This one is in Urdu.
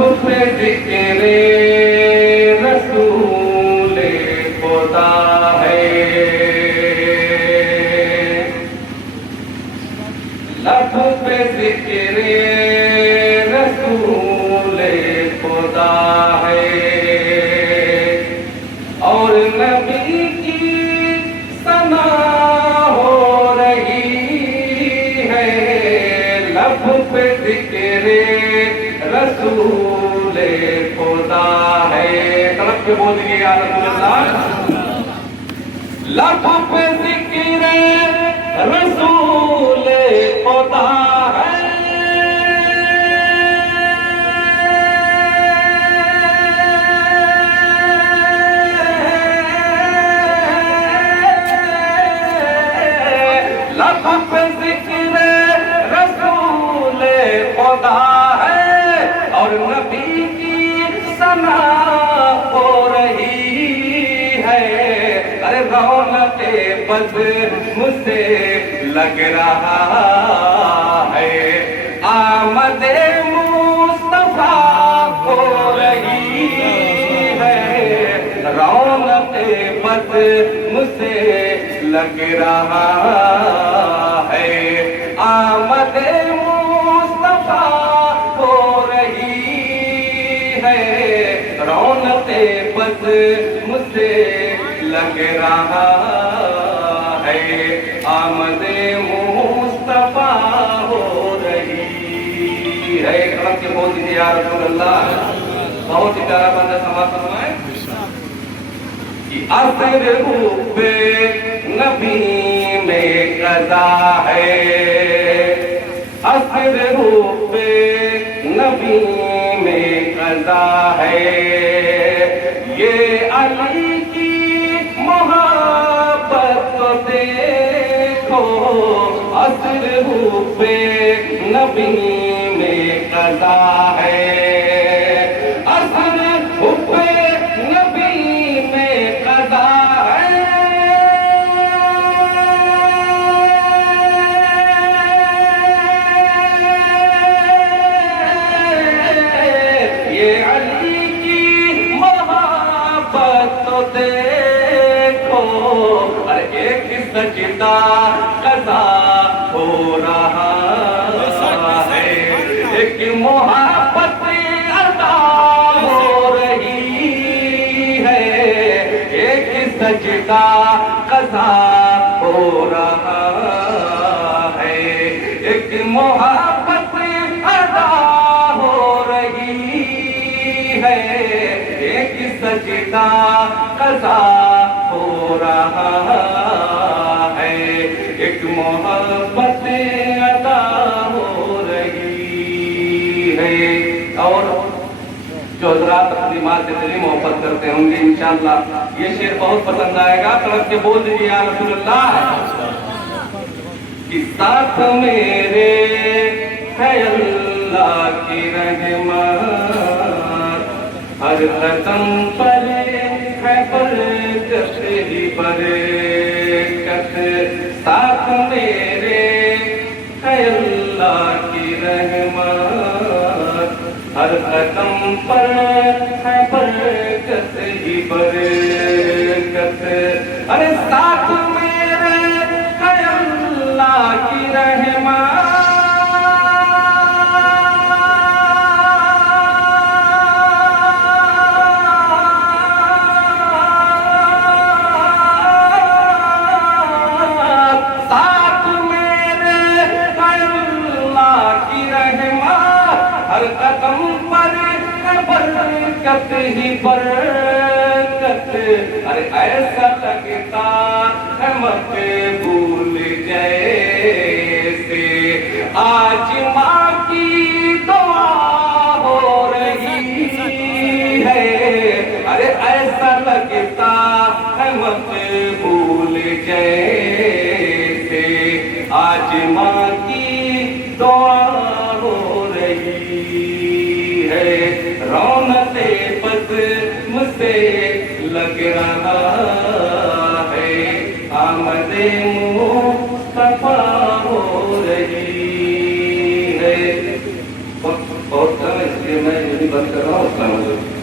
پہ ذکر رسول خدا ہے، لب پہ ذکر رسول خدا ہے، اور نبی کی ثنا ہو رہی ہے، لب پہ ذکر رسول خدا ہے۔ طرف کے بولیے یا رسول اللہ، لب پہ ذکر رسول خدا ہے، لب پہ ذکر رسول خدا ہے، اور نبی کی ثنا ہو رہی ہے۔ ارے رونق بز مجھ سے لگ رہا ہے، آمد مصطفیٰ ہو رہی ہے، رونق بز مجھ سے لگ رہا ہے، آمد مصطفیٰ ہو رہی ہے، رونق بز مجھ سے لگ رہا ہے، آمد مصطفیٰ ہو رہی ہے۔ کرم کے بول دیجیے یا رسول اللہ، بہت ہی پیارا بندہ سماعت فرمائیں کہ اثر حب نبی میں قضا ہے، اثر حب نبی میں قضا ہے، یہ علی کی محبت تو دیکھو، اثر حب نبی میں قضا ہے، اثر حب نبی میں قضا ہے، یہ علی کی محبت تو دیکھو، اور ایک سجدہ قضا ہو رہا ہے، ایک محبت عطا ہو رہی ہے، ایک سجدہ قضا ہو رہا ہے، ایک محبت عطا ہو رہی ہے، ایک سجدہ قضا ہو رہا ہے، ایک محبت عطا ہو رہی ہے۔ اور جو حضرات تقریبات سے دلی محبت کرتے ہوں گے انشاءاللہ یہ شعر بہت پسند آئے گا۔ طرف کے بول دیجیے یا رسول اللہ، کہ ساتھ میرے ہے اللہ کی رحمت، ہر قدم پر ہے برکت ہی برکت، ساتھ میرے ہے اللہ کی رحمت، ہر قدم پر ہے برکت ہی برکت، ارے ساتھ میرے ہے اللہ کی رحمت، ہر قدم پر برکت ہی برکت، ارے ایسا لگتا ہے مقبول جیسے آج ماں کی دعا ہو رہی ہے، ارے ایسا لگتا ہے مقبول جیسے آج ماں کی دعا ہو رہی ہے، رونق بز مجھ سے لگ رہا ہے، آمد مصطفیٰ ہو رہی ہے۔ بہت اس لیے میں بند کر رہا ہوں. السلام علیکم.